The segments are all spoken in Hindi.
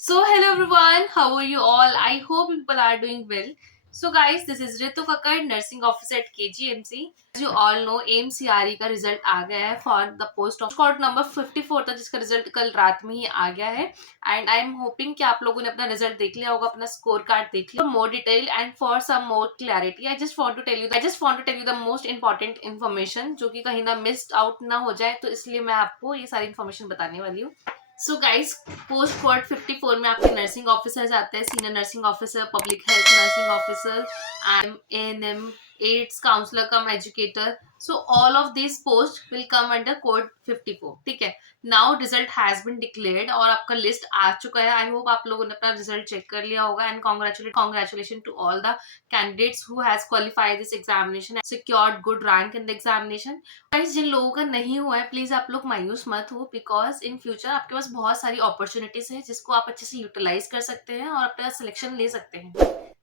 So hello everyone, how are you all? I hope people are doing well. So guys, this is Ritu Kakkar, nursing officer at KGMC. As you all know, AMCRE का रिजल्ट आ गया है for the post of code number 54 था, जिसका रिजल्ट कल रात में ही आ गया है. एंड आई एम होपिंग कि आप लोगों ने अपना रिजल्ट देख लिया होगा, अपना स्कोर कार्ड देख लिया. More detail and for some more clarity I just want to tell you the most important information, जो कि कहीं ना मिस्ड आउट ना हो जाए, तो इसलिए मैं आपको ये सारी इन्फॉर्मेशन बताने वाली हूँ. सो गाइस, पोस्ट कोड 54 में आपके नर्सिंग ऑफिसर्स आते हैं, senior nursing officer, public health nursing officer, ANM, AIDS counsellor cum educator. So all of this post will come under code 54. ठीक है. Now result has been declared और आपका लिस्ट आ चुका है. आई होप आप लोगों ने अपना रिजल्ट चेक कर लिया होगा. And congratulation to all the candidates who has qualified this examination and secured good rank in the examination. Guys, जिन लोगों का नहीं हुआ है, प्लीज आप लोग मायूस मत हो, बिकॉज इन फ्यूचर आपके पास बहुत सारी अपॉर्चुनिटीज है जिसको आप अच्छे से यूटिलाइज कर सकते हैं और अपना सिलेक्शन ले सकते हैं.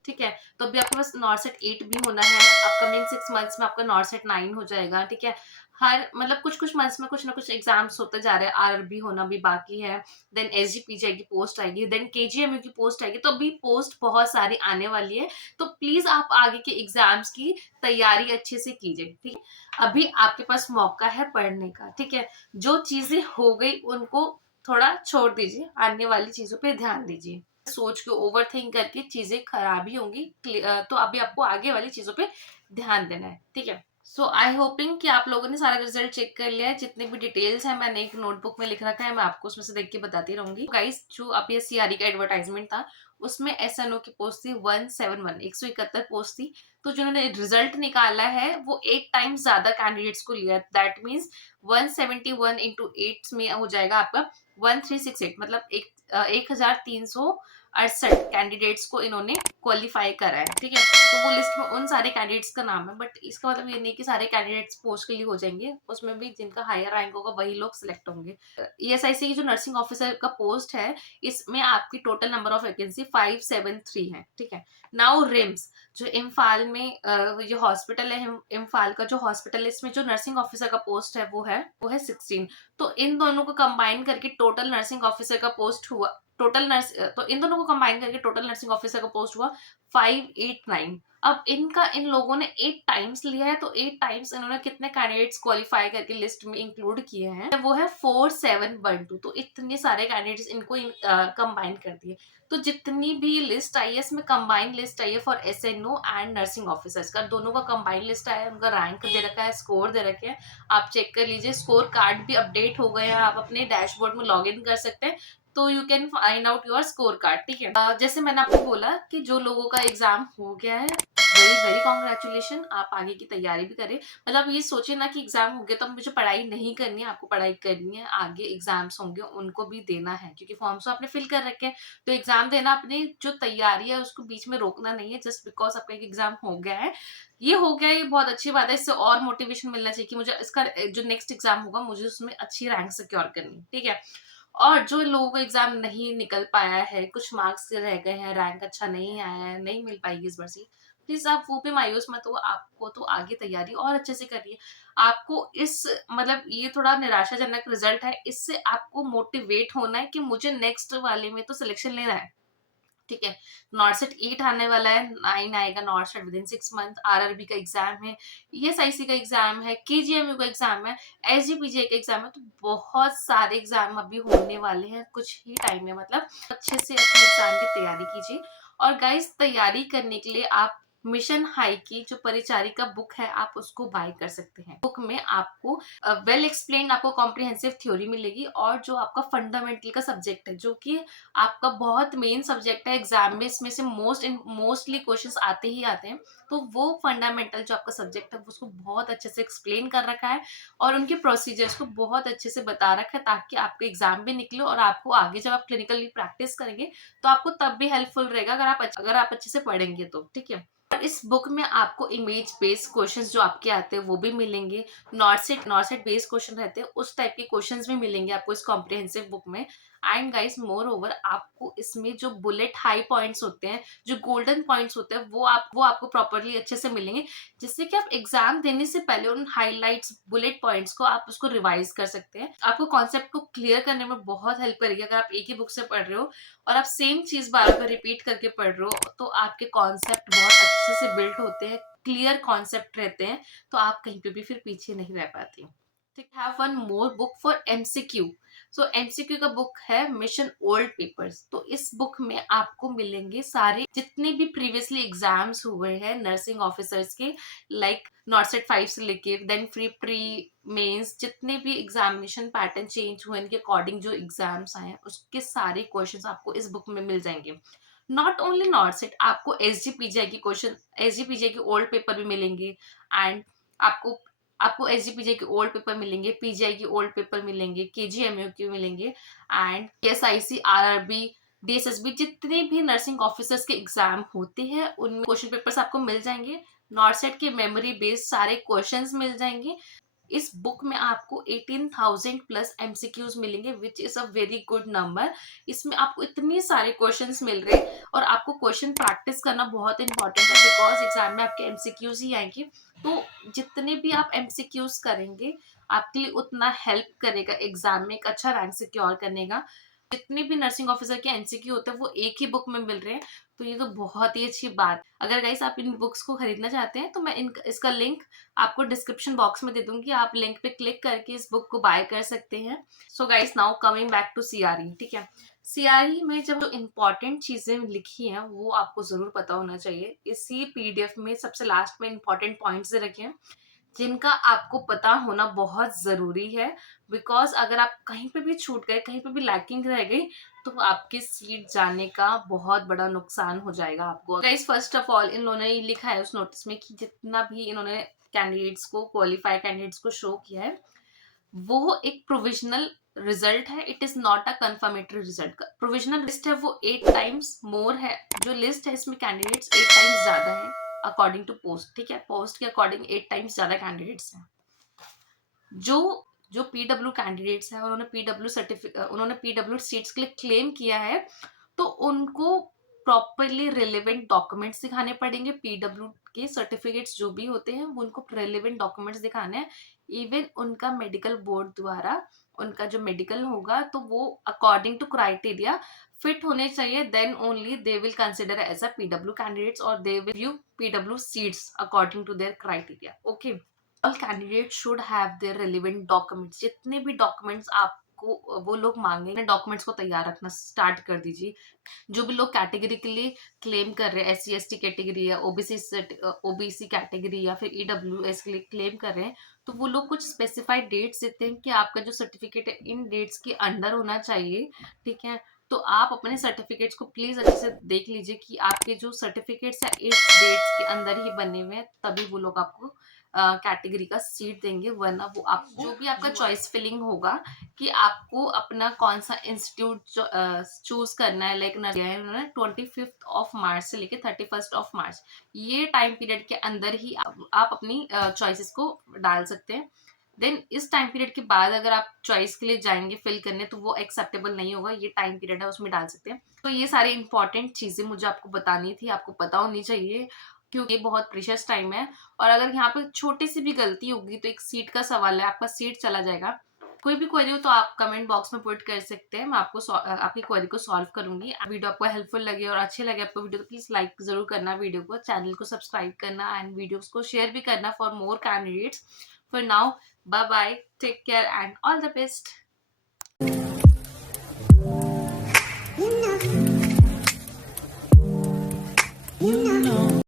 ठीक है. तो अभी आपके पास नॉर्सेट 8 भी होना है. अपकमिंग 6 मंथ्स में आपका नॉर्सेट 9 हो जाएगा. ठीक है. हर मतलब कुछ कुछ मंथ्स में कुछ ना कुछ एग्जाम्स होते जा रहे हैं. आरआरबी होना भी बाकी है. देन एसजीपीजी की पोस्ट आएगी. देन केजीएमयू की पोस्ट आएगी. तो अभी पोस्ट बहुत सारी आने वाली है. तो प्लीज आप आगे के एग्जाम्स की तैयारी अच्छे से कीजिए. ठीक है. अभी आपके पास मौका है पढ़ने का. ठीक है. जो चीजें हो गई उनको थोड़ा छोड़ दीजिए, आने वाली चीजों पे ध्यान दीजिए. सोच के ओवर थिंक करके चीजें खराब ही होंगी. तो अभी आपको आगे वाली चीजों पे ध्यान देना है. ठीक है. सो आई होपिंग कि आप लोगों ने सारा रिजल्ट चेक कर लिया है. जितने भी डिटेल्स हैं मैंने एक नोटबुक में लिख रखा है, मैं आपको उसमें से देख के बताती रहूंगी. गाइस, जो अभी सीआरई का एडवर्टाइजमेंट था उसमें एसएनओ की पोस्ट थी 171, 171 पोस्ट थी. तो जिन्होंने रिजल्ट निकाला है वो 8 टाइम्स ज्यादा कैंडिडेट्स को लिया. दैट मीन्स 171 इंटू 8 में हो जाएगा आपका 1368, मतलब 1368 कैंडिडेट्स को इन्होंने क्वालिफाई करा है. ठीक है. तो वो लिस्ट में उन सारे कैंडिडेट्स का नाम है, बट इसका मतलब ये नहीं कि सारे कैंडिडेट्स पोस्ट के लिए हो जाएंगे. उसमें भी जिनका हायर रैंक होगा वही लोग सिलेक्ट होंगे. ईएसआईसी की जो नर्सिंग ऑफिसर का पोस्ट है, इसमें आपकी टोटल नंबर ऑफ वैकेंसी 573 है. ठीक है. नाउ रिम्स, जो इम्फाल में ये हॉस्पिटल है, इम्फाल का जो हॉस्पिटल है, इसमें जो नर्सिंग ऑफिसर का पोस्ट है वो है 16. तो इन दोनों को कंबाइन करके टोटल नर्सिंग ऑफिसर का पोस्ट हुआ. तो इन दोनों को कंबाइन करके टोटल नर्सिंग ऑफिसर का पोस्ट हुआ 589. अब इन लोगों ने 8 टाइम्स लिया है, तो 8 टाइम्स इन्होंने कितने कैंडिडेट्स क्वालिफाई करके लिस्ट में इंक्लूड किए हैं, वो है 4712. तो इतने सारे कैंडिडेट्स इनको कंबाइन कर दिए. तो जितनी भी लिस्ट आई है, इसमें कंबाइन लिस्ट आई है for SNO and nursing officers का. दोनों का कंबाइन लिस्ट आया है, उनका रैंक दे रखा है, स्कोर दे रखे हैं. आप चेक कर लीजिए. स्कोर कार्ड भी अपडेट हो गए हैं, आप अपने डैशबोर्ड में लॉग इन कर सकते हैं. तो you can find out your score card. ठीक है. जैसे मैंने आपको बोला कि जो लोगों का एग्जाम हो गया है, वेरी वेरी कॉन्ग्रेचुलेशन. आप आगे की तैयारी भी करें. मतलब ये सोचे ना कि एग्जाम हो गया तो मुझे पढ़ाई नहीं करनी है. आपको पढ़ाई करनी है. आगे एग्जाम्स होंगे उनको भी देना है, क्योंकि फॉर्म्स तो आपने फिल कर रखे हैं. तो एग्जाम देना, अपनी जो तैयारी है उसको बीच में रोकना नहीं है जस्ट बिकॉज आपका एक एग्जाम हो गया है. ये हो गया, ये बहुत अच्छी बात है. इससे और मोटिवेशन मिलना चाहिए कि मुझे इसका जो नेक्स्ट एग्जाम होगा मुझे उसमें अच्छी रैंक सिक्योर करनी. ठीक है. और जो लोगों को एग्जाम नहीं निकल पाया है, कुछ मार्क्स रह गए हैं, रैंक अच्छा नहीं आया है, नहीं मिल पाएगी इस बार सीट, प्लीज आप वो पे मायूस मत हो. आपको तो आगे तैयारी और अच्छे से करिए. आपको इस मतलब ये थोड़ा निराशाजनक रिजल्ट है, इससे आपको मोटिवेट होना है कि मुझे नेक्स्ट वाले में तो सिलेक्शन लेना है. ठीक है. नॉर्सेट 8 आने वाला है, 9 आएगा नॉर्सेट विद इन 6 मंथ. आरआरबी का एग्जाम है, ईएसआईसी का एग्जाम है, केजीएमयू का एग्जाम है, एसजीपीजी का एग्जाम है. तो बहुत सारे एग्जाम अभी होने वाले हैं कुछ ही टाइम में. मतलब अच्छे से अपने एग्जाम की तैयारी कीजिए. और गाइस, तैयारी करने के लिए आप मिशन हाई की जो परिचारिका बुक है, आप उसको बाय कर सकते हैं. बुक में आपको वेल एक्सप्लेन, आपको कॉम्प्रिहेंसिव थ्योरी मिलेगी. और जो आपका फंडामेंटल का सब्जेक्ट है, जो कि आपका बहुत मेन सब्जेक्ट है एग्जाम में, इसमें से मोस्टली क्वेश्चंस आते ही आते हैं. तो वो फंडामेंटल जो आपका सब्जेक्ट है उसको बहुत अच्छे से एक्सप्लेन कर रखा है और उनके प्रोसीजर्स को बहुत अच्छे से बता रखा है, ताकि आपके एग्जाम भी निकले और आपको आगे जब आप क्लिनिकली प्रैक्टिस करेंगे तो आपको तब भी हेल्पफुल रहेगा, अगर आप अच्छे से पढ़ेंगे तो. ठीक है. और इस बुक में आपको इमेज बेस्ड क्वेश्चंस जो आपके आते हैं वो भी मिलेंगे. नॉर्सेट बेस्ड क्वेश्चन रहते हैं, उस टाइप के क्वेश्चंस भी मिलेंगे आपको इस कॉम्प्रिहेंसिव बुक में. एंड गाइस मोर ओवर आपको इसमें जो बुलेट हाई पॉइंट्स होते हैं, जो गोल्डन पॉइंट्स होते हैं, वो आपको प्रॉपरली अच्छे से मिलेंगे, जिससे कि आप एग्जाम देने से पहले उन हाईलाइट्स बुलेट पॉइंट्स को आप उसको रिवाइज कर सकते हैं। आपको कॉन्सेप्ट को क्लियर करने में बहुत हेल्प करेगी। अगर आप एक ही बुक से पढ़ रहे हो और आप सेम चीज बार बार रिपीट करके पढ़ रहे हो, तो आपके कॉन्सेप्ट बहुत अच्छे से बिल्ड होते हैं, क्लियर कॉन्सेप्ट रहते हैं, तो आप कहीं पे भी फिर पीछे नहीं रह पाती। Have one more book for MCQ. So MCQ का बुक है मिशन ओल्ड पेपर्स। तो इस बुक में आपको मिलेंगे सारे जितने भी प्रीवियसली एग्जाम्स हुए हैं नर्सिंग ऑफिसर्स के, लाइक नॉर्सेट 5 से लेके देन प्री मेंस, जितने भी एग्जामिनेशन पैटर्न चेंज हुए इनके अकॉर्डिंग जो एग्जाम्स आए हैं उसके सारे क्वेश्चंस आपको इस बुक में मिल जाएंगे। नॉट ओनली नॉर्सेट, आपको एसजीपीजीआई की क्वेश्चन, एसजीपीजीआई के ओल्ड पेपर भी मिलेंगे, एंड आपको आपको एसजीपीजीआई के ओल्ड पेपर मिलेंगे, पीजीआई के ओल्ड पेपर मिलेंगे, केजीएमयू के मिलेंगे, एंड एसआईसी, आरआरबी, डीएसएसबी, जितने भी नर्सिंग ऑफिसर्स के एग्जाम होते हैं उनमें क्वेश्चन पेपर्स आपको मिल जाएंगे। नॉर्सेट के मेमोरी बेस्ड सारे क्वेश्चंस मिल जाएंगे। इस बुक में आपको 18,000 प्लस एमसीक्यूज मिलेंगे, which is a very good number. इसमें आपको इतने सारे क्वेश्चंस मिल रहे हैं और आपको क्वेश्चन प्रैक्टिस करना बहुत इंपॉर्टेंट है, बिकॉज एग्जाम में आपके एमसीक्यूज ही आएंगे। तो जितने भी आप एमसीक्यूज करेंगे आपके लिए उतना हेल्प करेगा एग्जाम में एक अच्छा रैंक सिक्योर करने का। जितने भी नर्सिंग ऑफिसर के एमसीक्यू होते हैं वो एक ही बुक में मिल रहे हैं, तो ये तो बहुत ही अच्छी बात। अगर गाइस आप इन बुक्स को खरीदना चाहते हैं तो मैं इसका लिंक आपको डिस्क्रिप्शन बॉक्स में दे दूंगी, आप लिंक पे क्लिक करके इस बुक को बाय कर सकते हैं। So guys now coming back to CRE, ठीक है। सीआरई में जब जो इम्पोर्टेंट चीजें लिखी हैं वो आपको जरूर पता होना चाहिए। इसी पीडीएफ में सबसे लास्ट में इम्पोर्टेंट पॉइंट्स रखे हैं जिनका आपको पता होना बहुत जरूरी है, बिकॉज अगर आप कहीं पे भी छूट गए, कहीं पे भी लैकिंग रह गई, तो आपकी सीट जाने का बहुत बड़ा नुकसान हो जाएगा आपको। Guys first of all in लोगों ने ये लिखा है उस नोटिस में कि जितना भी इन्होंने कैंडिडेट्स को, क्वालिफाइड कैंडिडेट्स को शो किया है, वो एक प्रोविजनल रिजल्ट है, it is not a confirmatory result. Provisional list है वो 8 टाइम्स मोर है, जो लिस्ट है इसमें कैंडिडेट्स 8 टाइम्स ज्यादा है अकॉर्डिंग टू पोस्ट, ठीक है। पोस्ट के अकॉर्डिंग 8 टाइम्स ज्यादा कैंडिडेट्स हैं। जो जो पीडब्ल्यू कैंडिडेट्स हैं उन्होंने पीडब्ल्यू सीट्स के लिए क्लेम किया है, तो उनको प्रॉपरली रिलेवेंट डॉक्यूमेंट्स दिखाने पड़ेंगे। पीडब्ल्यू के सर्टिफिकेट्स जो भी होते हैं वो उनको रिलेवेंट डॉक्यूमेंट्स दिखाने हैं। इवन उनका मेडिकल बोर्ड द्वारा उनका जो मेडिकल होगा तो वो अकॉर्डिंग टू क्राइटेरिया फिट होने चाहिए, then only they will consider as a PW candidates और they will view PW seats according to their criteria. Okay, all candidate should have their relevant documents. जितने भी डॉक्यूमेंट्स आपको वो लोग मांगेंगे, डॉक्यूमेंट्स को तैयार रखना स्टार्ट कर दीजिए। जो भी लोग कैटेगरी के लिए क्लेम कर रहे हैं, SC ST कैटेगरी या ओबीसी कैटेगरी या फिर EWS के लिए क्लेम कर रहे हैं, तो वो लोग कुछ स्पेसिफाइड डेट्स देते हैं कि आपका जो सर्टिफिकेट है इन डेट्स के अंडर होना चाहिए, ठीक है। तो आप अपने सर्टिफिकेट्स को प्लीज अच्छे से देख लीजिए कि आपके जो सर्टिफिकेट्स है इस डेट्स के अंदर ही बने हुए हैं, तभी वो लोग आपको कैटेगरी का सीट देंगे, वरना वो आपको जो भी आपका चॉइस फिलिंग होगा कि आपको अपना कौन सा इंस्टीट्यूट चूज करना है, लाइक उन्होंने 25 मार्च से लेके 31 मार्च, ये टाइम पीरियड के अंदर ही आप अपनी चॉइसेस को डाल सकते हैं। देन इस टाइम पीरियड के बाद अगर आप चॉइस के लिए जाएंगे फिल करने तो वो एक्सेप्टेबल नहीं होगा, ये टाइम पीरियड है उसमें डाल सकते हैं। तो ये सारी इंपॉर्टेंट चीजें मुझे आपको बतानी थी, आपको पता होनी चाहिए, क्योंकि ये बहुत प्रीशियस टाइम है। और अगर यहाँ पे छोटी सी भी गलती होगी तो एक सीट का सवाल है, आपका सीट चला जाएगा। कोई भी क्वेरी हो तो आप कमेंट बॉक्स में पुट कर सकते हैं, मैं आपको आपकी क्वेरी को सॉल्व करूंगी। वीडियो आपको हेल्पफुल लगे और अच्छे लगे आपको वीडियो तो प्लीज लाइक जरूर करना वीडियो को, चैनल को सब्सक्राइब करना एंड वीडियोस को शेयर भी करना for more candidates. For now bye bye, take care and all the best. You know.